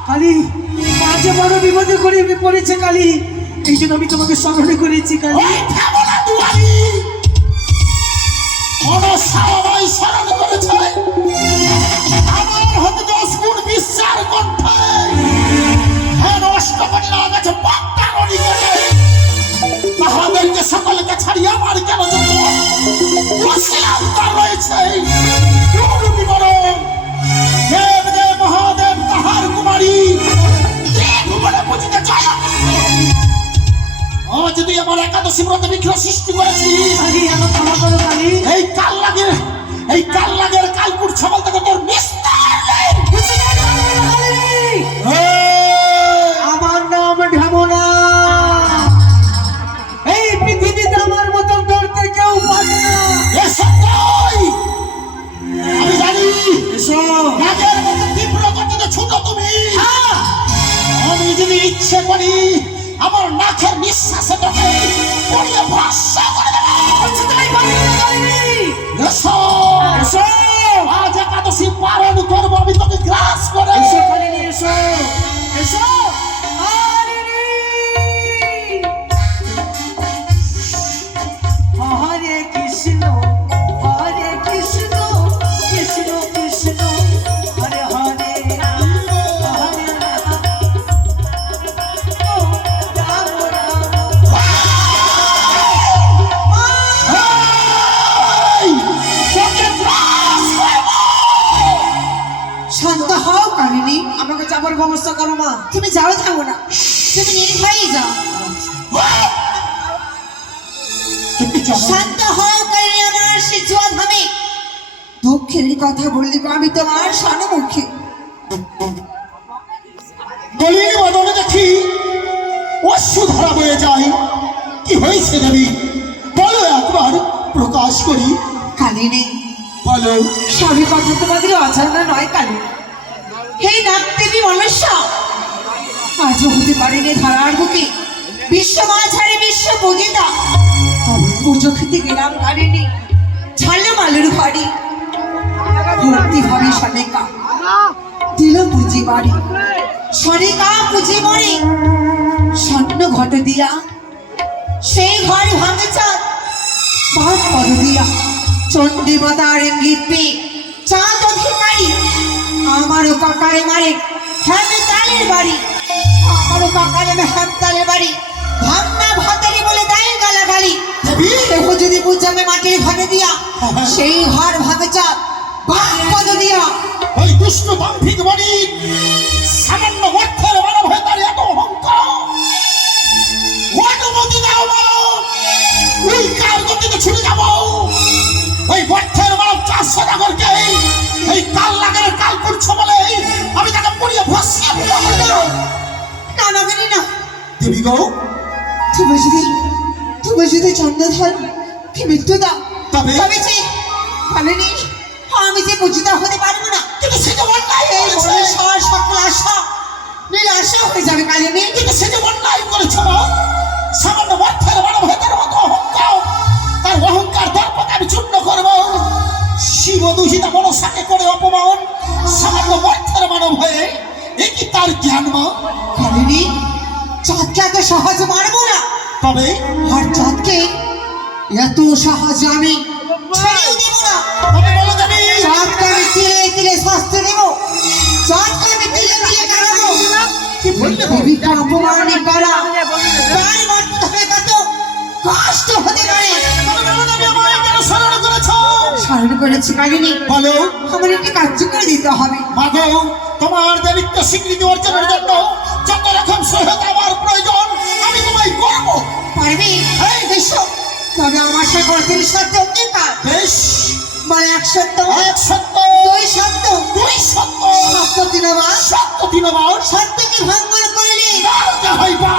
কালী যে বড় বিপদে করে আমি পড়েছে কালী, এই জন্য আমি তোমাকে স্মরণ করেছি কালী। স্মরণ করেছে আমার হতে 10 গুণ বিশ্বাস কণ্ঠে অষ্টকন্যা গেছে পাক্তারণী গেছে তাহাদেরকে সকলকে ছাড়িয়ে আমার কেন জন্য রয়েছে দেব দেব মহাদেব তাহার কুমারী যদি আমার একাদশী ব্রত বিঘ্ন সৃষ্টি করেছিস এই কাল লাগের কালকুট ছবল থেকে তোর নিস্তার নেই। আমার নাম ঢামনা, এই পৃথিবীতে আমার মতো ডরতে কেউ পারে না। আমি জানি রাগের মতো তীব্র গতিতে ছুটো তুমি। আমি যদি ইচ্ছে করি আমার নাকের নিঃশ্বাসে তোকে পড়িয়ে ভস্ম করে দেব। আজ একাদশী পালন করবো আমি তোকে গ্রাস করে। হরে কৃষ্ণ হরে কৃষ্ণ কৃষ্ণ কৃষ্ণ হরে হরে হরে শান্ত হও কাহিনী, আমাকে যাবার ব্যবস্থা করো মা। তুমি যাও যাবো না, তুমি নির্ভয়ে যাও। শান্ত হও কাহিনী, আমার শিশুয়াদ আমি দুঃখের কথা বললি আমি তোমার সন্মুখে। গলির বদলে দেখি অশ্রু ধরা বয়ে যায়। কি হয়েছে দেবী বলো, একবার প্রকাশ করি। কালিনী বলো। সবই কথা তোমাদের অজানা নয় কালিনী। হে নাগ দেবী মনসা, আজও হতে পারেনি ধারার বুকে বিশ্ব মাঝারে বিশ্ব পূজিতা। পুজো খেতে গেলাম কালিনী, ছাড়লাম আলুর বাড়ি, ভক্তি ভাবে সনেকা দিল পুঁজি বাড়ি। সনেকা পুঁজি মরে স্বর্ণ ঘট দিয়া, সেই ঘর ভাঙে চাঁদ ভাত পদ দিয়া। চণ্ডী মাতার ইঙ্গিত পেয়ে চাঁদ অধিকারী আমারও কাকারে মারে হ্যামে তালের বাড়ি। আমারও কাকারে হ্যাম তালের বাড়ি, ভাবনা ভাতারি বলে দেয় গালাগালি। কেহ যদি বুঝামে মাটির ঘরে দিয়া, সেই ঘর ভাবে চাঁদ ভাত পদ দিয়া। ওই দুষ্ট দাম্ভিক বাড়ি সামান্য অর্থের মানব হয়ে তার এত অহংকার। অনুমতি দাও না, ওই কার গতিতে ছুটে যাবো। ওই অর্থের মানব 4 সদাগরকে এই কাল লাগার কাল করছো বলে আমি তাকে পুড়িয়ে ভস্ম করে দেব। না না জানি না, দেবী গো তুমি যদি চন্দ্রধর কি মৃত্যু দাও তবে যে কালিনী আমি যে পূজিতা হতে পারবো না। কিন্তু সে যে অন্যায় এই করেছে। সকল আশা নিরাশা হয়ে যাবে কালিনী। কিন্তু সে যে অন্যায় করেছে মা। সামান্য অর্থের মানব হয়ে তার মতো অহংকার, তার অহংকার দর্পকে আমি চূর্ণ করবো। শিব দূষিতা মনসাকে করে অপমান, সামান্য অর্থের মানব হয়ে একই তার জ্ঞান মা। কালিনী চাঁদকে এত সহজে মারবো না, তবে আর চাঁদকে এত সহজে আমি ছেড়েও দেব না। তবে বলো দেবী চাঁদকে আমি তিলে তিলে শাস্তি দেব, চাঁদকে আমি তিলে তিলে কাটাবো। কি বললে দেবীকে অপমানে করা তার মাধ্যমে কত কষ্ট হতে পারে। স্মরণ করেছো? স্মরণ করেছি কালিনী, বলো আমার একটি কার্য করে দিতে হবে। মাগো, তোমার দেবীত্ব স্বীকৃতি অর্জনের জন্য যত রকম সহায়তা আমার প্রয়োজন আমি তোমায় করবো। পারবি? এসো, তবে আমার সাথে করতেই সত্য অঙ্গীকার। বেশ, মানে 1 সত্য, 1 সত্য, 2 সত্য, 2 সত্য, সত্য দিনবার, সত্য দিনবার, সত্যকে ভঙ্গন করিলে দারুণা হইবা।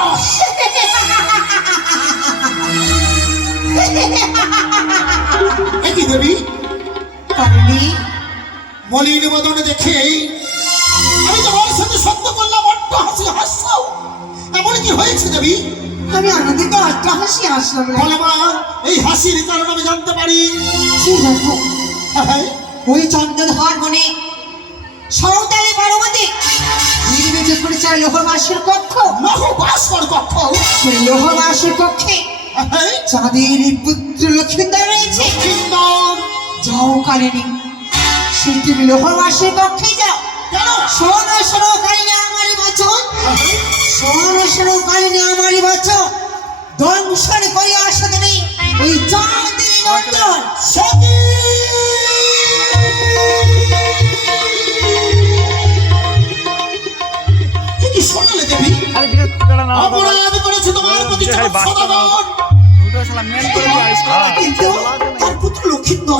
একই দেবী কালিনী মলিন বদনে দেখে আমি তোমার সাথে সত্য করলাম, অট্ট হাসি হাসছাও। এমন কি হয়েছে দেবী? আমি আনন্দিত হাসি আসলাম। বলে মা, এই হাসির কারণ আমি জানতে পারি? সে দেখো, হ্যাঁ, ওই চন্দ্রধর বনে সৌতালে পারমাতে নির্বিচার করে না লোহবাসের কক্ষ, মহবাসর কক্ষ। সেই লোহবাসের কক্ষে হ্যাঁ, চাঁদের পুত্র লক্ষ্মীন্দর রয়েছে। লক্ষ্মীন্দর। যাও কালিনী, সেই তুমি লোহবাসের কক্ষে যাও। কেন? শোনো শোনো কালিনী আমারই বচন, শোনো শোনো কালিনী আমারই বচন। দংশন করিয়া আসতে নেই ওই চাঁদের নন্দন। সতী! এ কি শোনালে দেবী? অপরাধ করেছে তোমার প্রতি সদাগর। কিন্তু তার পুত্র লক্ষ্মীন্দর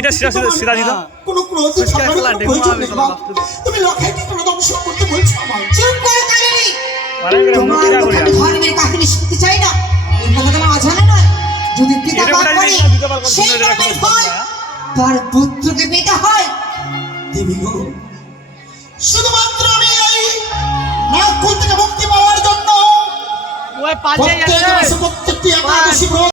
এটা সিধা দিত কোনো ক্রোধে ঝগড়ার কোনো প্রয়োজন নেই মা। তুমি লক্ষাইকে কোনো ধ্বংস করতে বলছো আমায়? চুপ করো কালিনী, তোমার মুখে আমি ধর্মের কাহিনী শুনতে চাই না। এই কথা তোমার অজানা নয়। যদি পিতা পাপ করে সেই পাপের ফল তার পুত্রকে পেতে হয়। দেবী গো, শুধুমাত্র আমি এই নাগকুল থেকে মুক্তি পাওয়ার জন্য প্রত্যেক মাসে প্রত্যেকটি একাদশী ব্রত